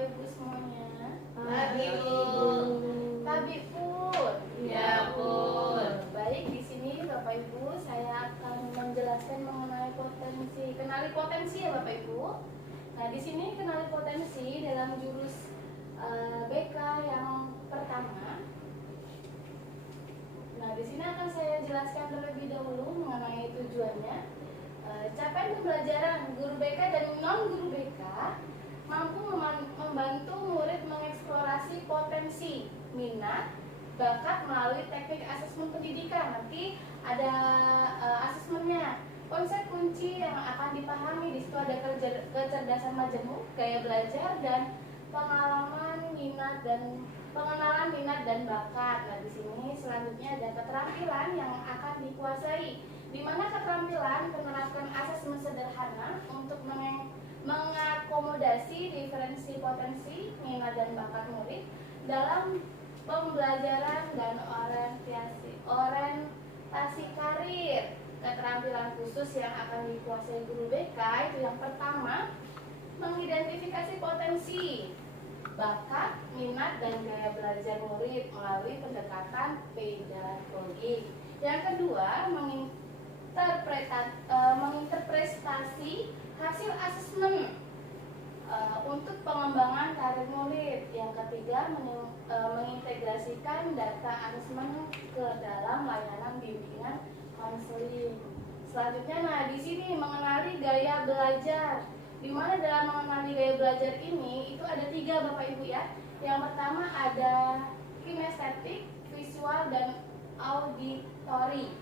Ibu semuanya? Pagi, Bu. Pagi, Pun. Ya, Pun. Baik, di sini Bapak Ibu saya akan menjelaskan mengenai potensi. Kenali potensi ya Bapak Ibu. Nah, di sini kenali potensi dalam jurus BK yang pertama. Nah, di sini akan saya jelaskan terlebih dahulu mengenai tujuannya. Capaian pembelajaran guru BK dan non guru BK mampu membantu murid mengeksplorasi potensi, minat, bakat melalui teknik asesmen pendidikan. Nanti ada asesmennya. Konsep kunci yang akan dipahami di situ ada kecerdasan majemuk, gaya belajar, dan pengenalan minat dan bakat. Nah, di sini selanjutnya ada keterampilan yang akan dikuasai, di mana keterampilan menerapkan asesmen sederhana untuk mengakomodasi diferensi potensi, minat dan bakat murid dalam pembelajaran dan orientasi karir. Keterampilan khusus yang akan dikuasai guru BK itu yang pertama, mengidentifikasi potensi, bakat, minat, dan gaya belajar murid melalui pendekatan pedagogik. Yang kedua, menginterpretasi hasil asesmen untuk pengembangan karir murid. Yang ketiga, mengintegrasikan data asesmen ke dalam layanan bimbingan konseling. Selanjutnya, nah di sini mengenali gaya belajar. Di mana dalam mengenali gaya belajar ini itu ada 3 Bapak Ibu ya. Yang pertama ada kinestetik, visual, dan auditori.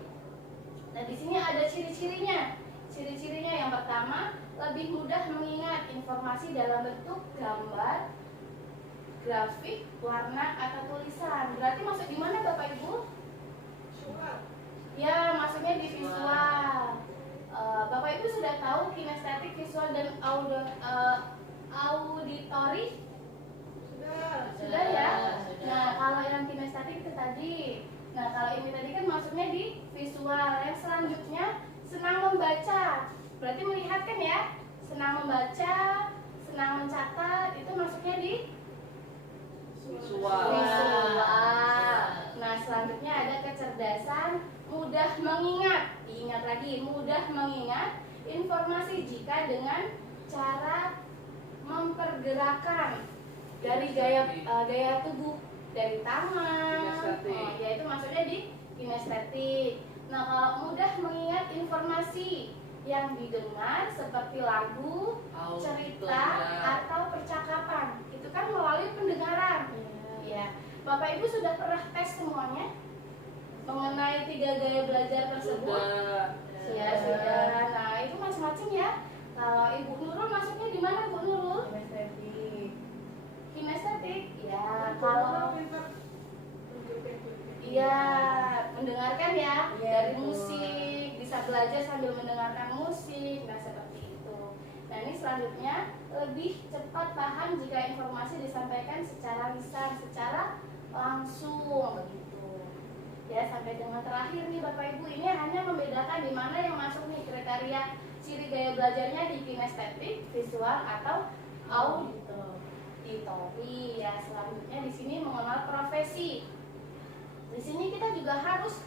Nah, di sini ada ciri-cirinya. Ciri-cirinya yang pertama, lebih mudah mengingat informasi dalam bentuk gambar, grafik, warna, atau tulisan. Berarti masuk di mana Bapak Ibu? Visual. Ya, maksudnya di visual. Bapak Ibu sudah tahu kinestetik, visual, dan auditori? Sudah ya? Nah, kalau yang kinestetik itu tadi. Nah, kalau ini tadi kan masuknya di visual. Yang selanjutnya senang membaca. Berarti melihat kan ya? Senang membaca, senang mencatat, itu masuknya di Visual. Nah, selanjutnya ada kecerdasan, mudah mengingat. Diingat lagi, mudah mengingat informasi jika dengan cara mempergerakan dari gaya tubuh, dari tangan, yaitu maksudnya di kinestetik. Nah, kalau mudah mengingat informasi yang didengar seperti lagu, cerita, atau percakapan, itu kan melalui pendengaran. Ya, Bapak Ibu sudah pernah tes semuanya mengenai 3 gaya belajar tersebut? Ya, sudah. Nah, itu macam-macam ya. Kalau Ibu Nurul masuknya di mana, Bu Nurul? Kinestetik. Ya, kalau iya, mendengarkan ya, dari musik, bisa belajar sambil mendengarkan musik. Nah, seperti itu. Nah, ini selanjutnya, lebih cepat paham jika informasi disampaikan secara lisan, secara langsung begitu. Ya, sampai dengan terakhir nih Bapak Ibu, ini hanya membedakan di mana yang masuk nih kriteria ciri gaya belajarnya di kinestetik, visual, atau auditori. Ya, selanjutnya di sini mengenal profesi. Di sini kita juga harus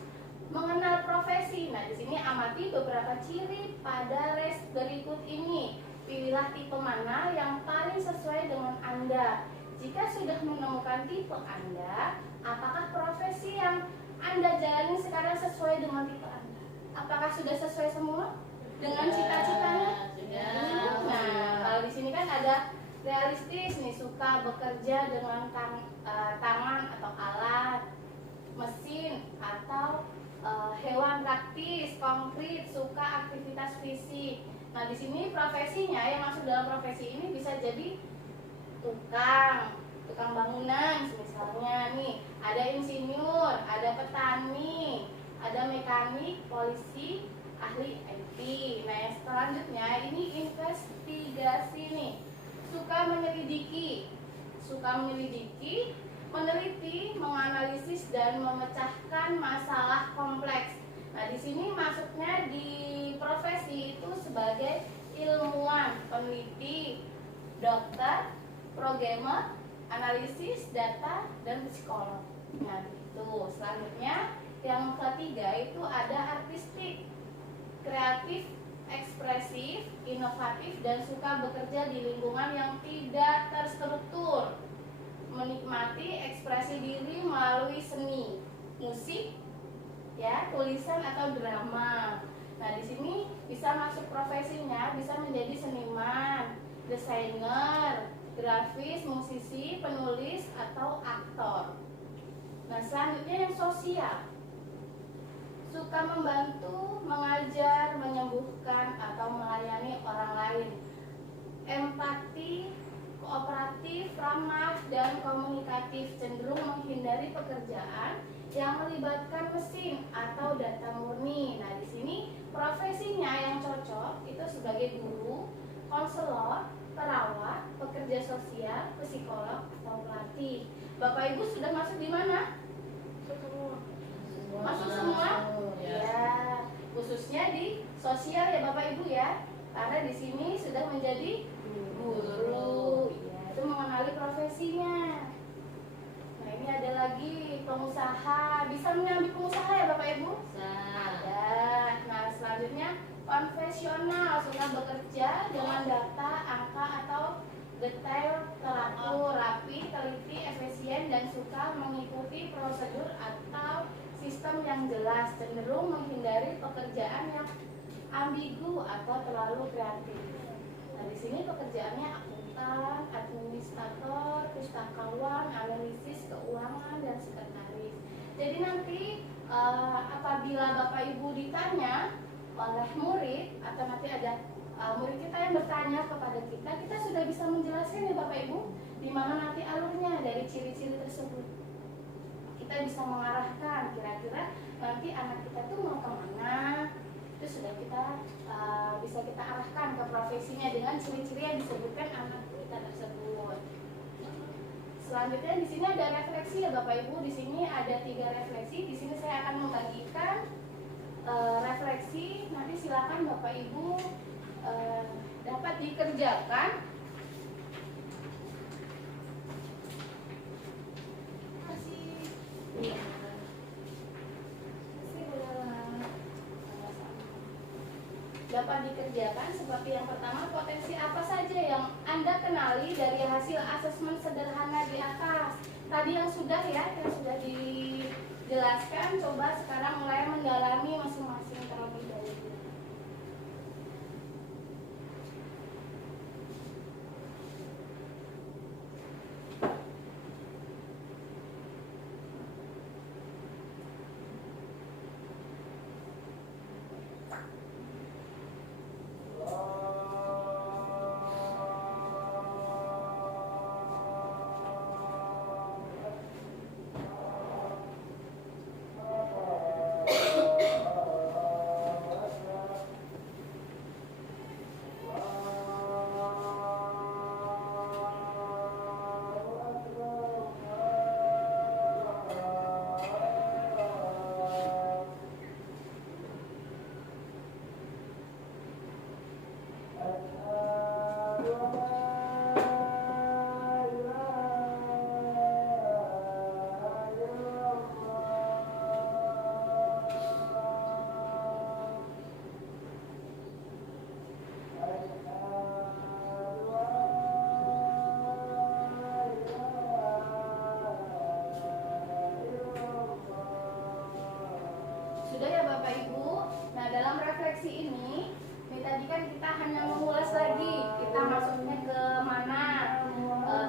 mengenal profesi. Nah, di sini amati beberapa ciri pada res berikut ini. Pilihlah tipe mana yang paling sesuai dengan Anda. Jika sudah menemukan tipe Anda, apakah profesi yang Anda jalani sekarang sesuai dengan tipe Anda? Apakah sudah sesuai semua dengan cita-citanya? Nah, kalau di sini kan ada realistis nih, suka bekerja dengan tangan atau alat, mesin atau hewan, praktis, konkret, suka aktivitas fisik. Nah, di sini profesinya yang masuk dalam profesi ini bisa jadi tukang bangunan misalnya nih, ada insinyur, ada petani, ada mekanik, polisi, ahli IT. Nah, yang selanjutnya ini investigasi nih, suka menyelidiki, meneliti, menganalisis, dan memecahkan masalah kompleks. Nah, di sini masuknya di profesi itu sebagai ilmuwan, peneliti, dokter, programmer, analisis data, dan psikolog. Nah, itu selanjutnya yang ketiga itu ada artistik, kreatif, ekspresif, inovatif, dan suka bekerja di lingkungan yang tidak terstruktur, menikmati ekspresi diri melalui seni, musik, ya, tulisan atau drama. Nah, di sini bisa masuk profesinya, bisa menjadi seniman, desainer, grafis, musisi, penulis, atau aktor. Nah, selanjutnya yang sosial, suka membantu, mengajar, menyembuhkan, atau melayani orang lain, empati, kooperatif, ramah, dan komunikatif, cenderung menghindari pekerjaan yang melibatkan mesin atau data murni. Nah, di sini profesinya yang cocok itu sebagai guru, konselor, perawat, pekerja sosial, psikolog, atau pelatih. Bapak Ibu sudah masuk di mana? Masuk semua? Ya, khususnya di sosial ya Bapak Ibu ya. Karena di sini sudah menjadi guru. Ya, itu mengenali profesinya. Nah, ini ada lagi pengusaha. Bisa menyambi pengusaha ya Bapak Ibu? Ada. Nah, selanjutnya konvensional, suka bekerja dengan data, angka atau detail, teratur, rapi, teliti, efisien, dan suka mengikuti prosedur atau sistem yang jelas, cenderung menghindari pekerjaan yang ambigu atau terlalu kreatif. Nah, di sini pekerjaannya akuntan, administrator, pustakawan, analisis keuangan, dan sekretaris. Jadi nanti apabila Bapak Ibu ditanya oleh murid atau nanti ada murid kita yang bertanya kepada kita, kita sudah bisa menjelaskan ya Bapak Ibu di mana nanti alurnya dari ciri-ciri tersebut. Kita bisa mengarahkan kira-kira nanti anak kita tuh mau kemana, itu sudah kita bisa kita arahkan ke profesinya dengan ciri-ciri yang disebutkan anak kita tersebut. Selanjutnya di sini ada refleksi ya Bapak Ibu. Di sini ada 3 refleksi. Di sini saya akan membagikan refleksi. Nanti silakan Bapak Ibu dapat dikerjakan. Dapat dikerjakan seperti yang pertama, potensi apa saja yang Anda kenali dari hasil asesmen sederhana di atas. Tadi yang sudah dijelaskan, coba sekarang mulai mendalami masing-masing terlebih dahulu. Sudah ya Bapak Ibu. Nah, dalam refleksi ini tadi kan kita hanya mengulas lagi kita masuknya ke mana,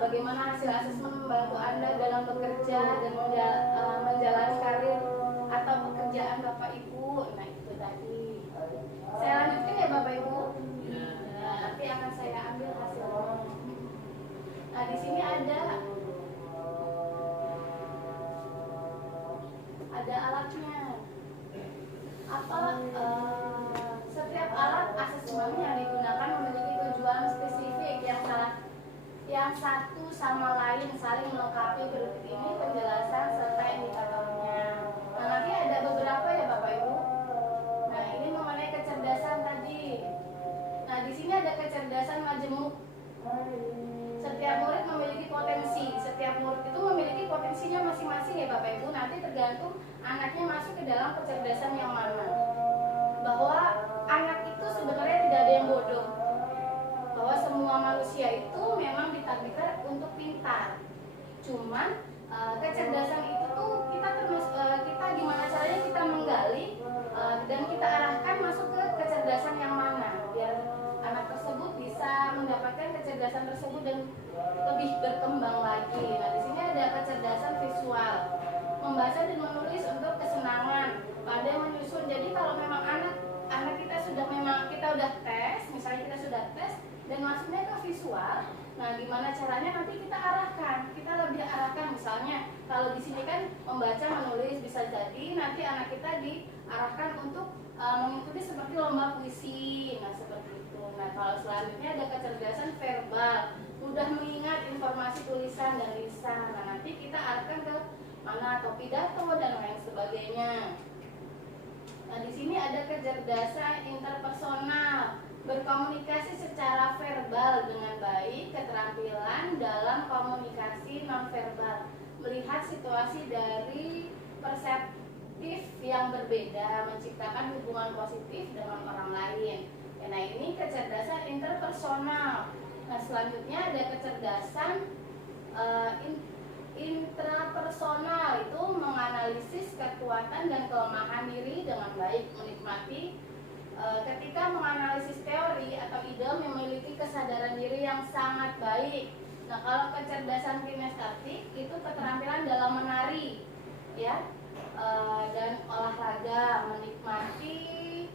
bagaimana hasil asesmen membantu Anda dalam bekerja dan menjalani karir atau pekerjaan Bapak Ibu. Nah, itu tadi. Saya lanjutkan ya Bapak Ibu. Nah, nanti akan saya ambil hasilnya. Nah, di sini ada alatnya. Setiap alat asesmen yang digunakan memiliki tujuan spesifik yang satu sama lain saling melengkapi. Berikut ini penjelasan serta indikatornya. Nah, nanti ada beberapa ya Bapak Ibu. Nah, ini mengenai kecerdasan tadi. Nah, di sini ada kecerdasan majemuk. Setiap murid manusia itu memang ditakdirkan untuk pintar. Cuman kecerdasan itu tuh kita gimana caranya kita menggali dan kita arahkan masuk ke kecerdasan yang mana biar anak tersebut bisa mendapatkan kecerdasan tersebut dan lebih berkembang lagi. Nah, di sini ada kecerdasan visual, membaca dan menulis untuk kesenangan pada menyusun. Jadi kalau memang anak kita udah tes, misalnya kita sudah tes dan masuknya ke visual, nah gimana caranya nanti kita lebih arahkan. Misalnya kalau di sini kan membaca menulis, bisa jadi nanti anak kita diarahkan untuk mengikuti seperti lomba puisi, nah seperti itu. Nah kalau selanjutnya ada kecerdasan verbal, mudah mengingat informasi tulisan dan lisan. Nah nanti kita arahkan ke mana, atau pidato dan lain sebagainya. Nah, di sini ada kecerdasan interpersonal, berkomunikasi secara verbal dengan baik, keterampilan dalam komunikasi nonverbal, melihat situasi dari perspektif yang berbeda, menciptakan hubungan positif dengan orang lain. Nah, ini kecerdasan interpersonal. Nah, selanjutnya ada kecerdasan intrapersonal, itu menganalisis kekuatan dan kelemahan diri dengan baik, menikmati ketika menganalisis teori atau ide, memiliki kesadaran diri yang sangat baik. Nah, kalau kecerdasan kinestetik itu keterampilan dalam menari, ya, dan olahraga, menikmati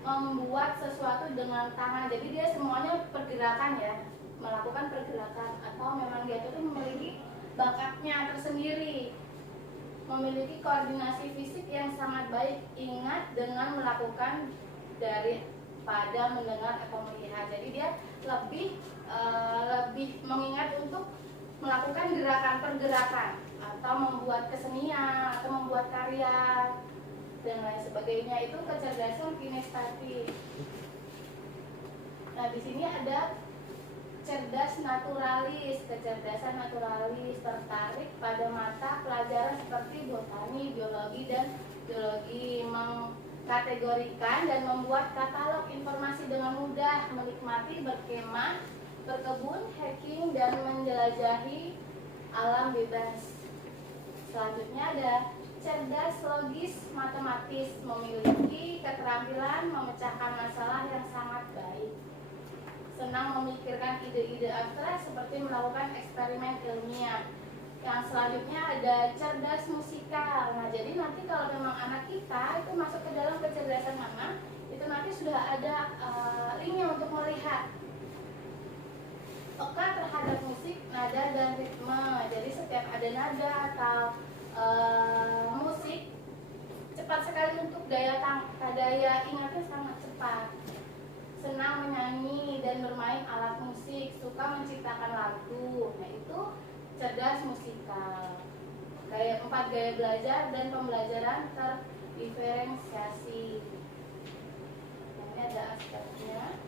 membuat sesuatu dengan tangan. Jadi dia semuanya pergerakan, ya, melakukan pergerakan, atau memang dia itu memiliki bakatnya tersendiri, memiliki koordinasi fisik yang sangat baik, ingat dengan melakukan daripada mendengar atau melihat. Jadi dia lebih mengingat untuk melakukan pergerakan atau membuat kesenian atau membuat karya dan lain sebagainya. Itu kecerdasan kinestetik. Nah, di sini ada cerdas naturalis. Kecerdasan naturalis tertarik pada mata pelajaran seperti botani, biologi, dan geologi, mengkategorikan dan membuat katalog informasi dengan mudah, menikmati berkemah, berkebun, hiking, dan menjelajahi alam bebas. Selanjutnya ada cerdas logis matematis, memiliki keterampilan memecahkan masalah yang sangat baik, senang memikirkan ide-ide abstrak seperti melakukan eksperimen ilmiah. Yang selanjutnya ada cerdas musikal. Nah, jadi nanti kalau memang anak kita itu masuk ke dalam kecerdasan mana, itu nanti sudah ada linknya untuk melihat peka terhadap musik, nada, dan ritme. Jadi setiap ada nada atau musik, cepat sekali untuk daya ingatnya sangat cepat. Senang menyanyi dan bermain alat musik, suka menciptakan lagu. Nah, itu cerdas musikal. 4 gaya belajar dan pembelajaran terdiferensiasi. Ini ada aspeknya.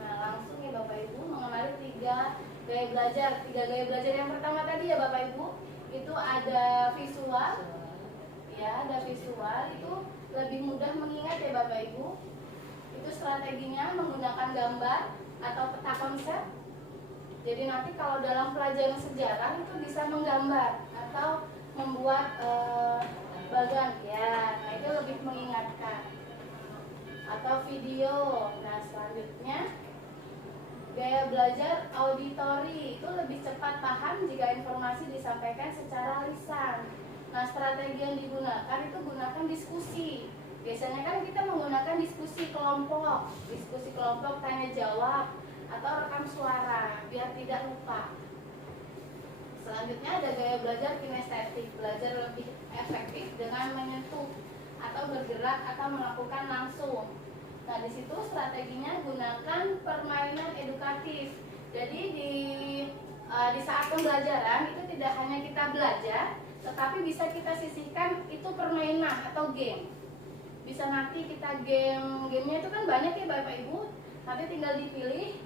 Nah, langsung ya Bapak Ibu mengenali 3 gaya belajar. 3 gaya belajar yang pertama tadi ya Bapak Ibu, itu ada visual. Ya, ada visual, itu lebih mudah mengingat ya Bapak Ibu. Itu strateginya menggunakan gambar atau peta konsep. Jadi nanti kalau dalam pelajaran sejarah itu bisa menggambar atau membuat bagan, ya, nah itu lebih mengingatkan. Atau video. Nah, selanjutnya gaya belajar auditori, itu lebih cepat paham jika informasi disampaikan secara lisan. Nah, strategi yang digunakan itu gunakan diskusi. Biasanya kan kita menggunakan diskusi kelompok tanya jawab atau rekam suara biar tidak lupa. Selanjutnya ada gaya belajar kinestetik, belajar lebih efektif dengan menyentuh atau bergerak atau melakukan langsung. Nah, di situ strateginya gunakan permainan edukatif. Jadi di saat pembelajaran itu tidak hanya kita belajar, tetapi bisa kita sisihkan itu permainan atau game. Bisa nanti kita gamenya itu kan banyak ya Bapak Ibu. Nanti tinggal dipilih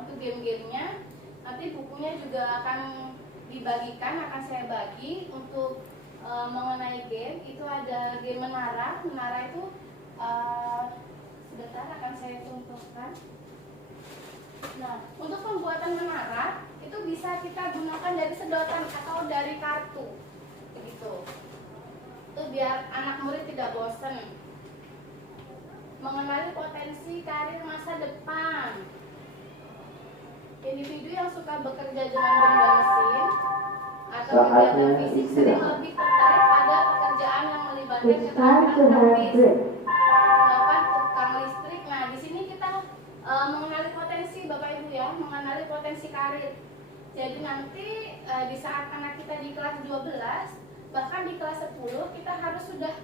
untuk game-gamenya. Nanti bukunya juga akan dibagikan, akan saya bagi untuk mengenai game. Itu ada game menara. Menara itu sebentar akan saya contohkan. Nah, untuk pembuatan menara itu bisa kita gunakan dari sedotan atau dari kartu, begitu. Itu biar anak murid tidak bosan. Mengenali potensi karir masa depan. Individu yang suka bekerja dengan benda mesin atau kegiatan fisik sering lebih tertarik pada pekerjaan yang melibatkan keterampilan praktis. Melakukan tukang listrik. Nah, di sini kita mengenali potensi Bapak Ibu ya, mengenali potensi karir. Jadi nanti di saat anak kita di kelas 12, bahkan di kelas 10 kita harus sudah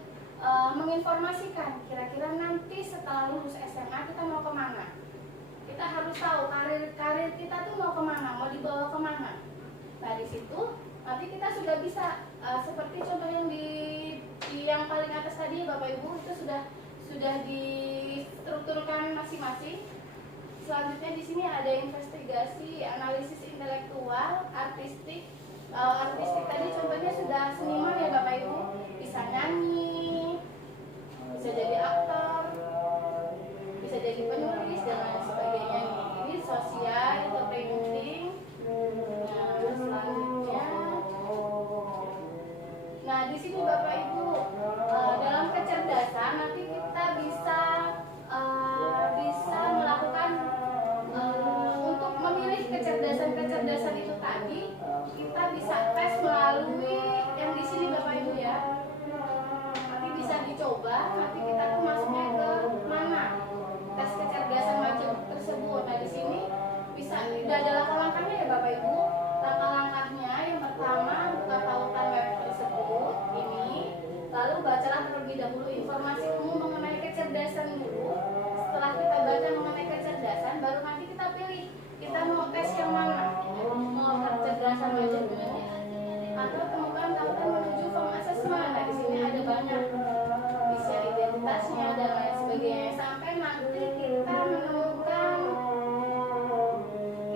menginformasikan kira-kira nanti setelah lulus SMA kita mau kemana. Kita harus tahu karir kita tuh mau kemana, mau dibawa kemana. Nah di situ nanti kita sudah bisa seperti contoh yang di yang paling atas tadi Bapak Ibu itu sudah distrukturkan masing-masing. Selanjutnya di sini ada investigasi, analisis intelektual, artistik. Artistik tadi contohnya sudah seniman ya Bapak Ibu, bisa nyanyi, bisa jadi aktor, bisa jadi penulis dan lain sebagainya. Ini sosial, itu printing. Nah, selanjutnya, nah di sini Bapak Ibu dalam kecerdasan nanti kita bisa melakukan untuk memilih kecerdasan itu tadi kita bisa tes melalui yang di sini Bapak Ibu ya. Nanti bisa dicoba, nanti kita tuh masuknya ke mana tes kecerdasan macam tersebut. Nah di sini bisa ada langkah-langkahnya ya Bapak Ibu. Langkah-langkahnya yang pertama buka tautan web tersebut ini, lalu bacalah terlebih dahulu informasi umum mengenai kecerdasan dulu. Setelah kita baca mengenai kecerdasan, baru nanti kita pilih kita mau tes yang mana, mau kecerdasan macam ini atau temukan tautan menuju form assessment. Nah di sini ada banyak bisa identitasnya dan lain sebagainya sampai nanti kita menemukan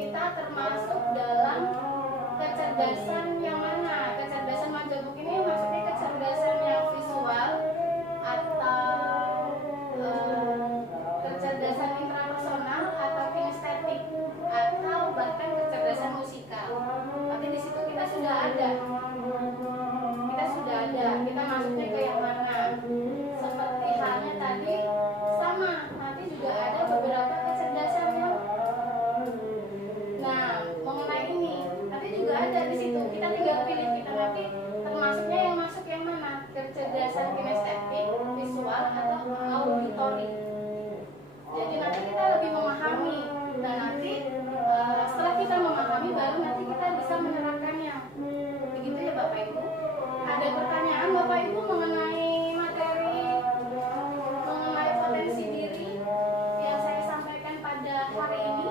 kita termasuk dalam kecerdasan yang mana. Kecerdasan majemuk ini maksudnya kecerdasan yang visual atau kecerdasan intrapersonal atau kinestetik atau bahkan kecerdasan musikal. Tapi di situ kita sudah ada, kita masuknya ke yang mana. Seperti halnya tadi sama, nanti juga ada beberapa kecerdasan yang mengenai ini. Nanti juga ada di situ. Kita tinggal pilih kita nanti termasuknya yang masuk yang mana. Kecerdasan kinestetik, visual atau auditory. Jadi nanti kita lebih memahami. Dan nanti setelah kita memahami baru nanti kita bisa menerapkannya. Begitu ya Bapak Ibu. Ada pertanyaan Bapak Ibu mengenai materi mengenai potensi diri yang saya sampaikan pada hari ini?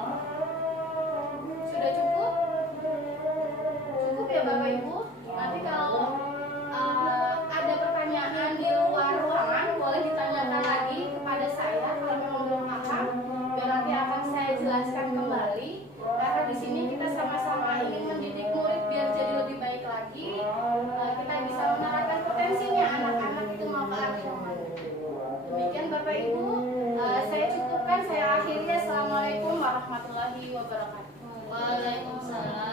Sudah cukup? Cukup ya Bapak Ibu. Nanti kalau ada pertanyaan di luar ruangan boleh ditanyakan lagi kepada saya kalau memang belum paham. Dan nanti akan saya jelaskan kembali. Karena di sini kita sama-sama ingin mendidik murid biar jadi lebih baik lagi. Kita bisa menerapkan potensinya anak-anak itu mau ke arah yang mana. Demikian Bapak Ibu, saya cukupkan, saya akhiri. Assalamualaikum warahmatullahi wabarakatuh. Waalaikumsalam.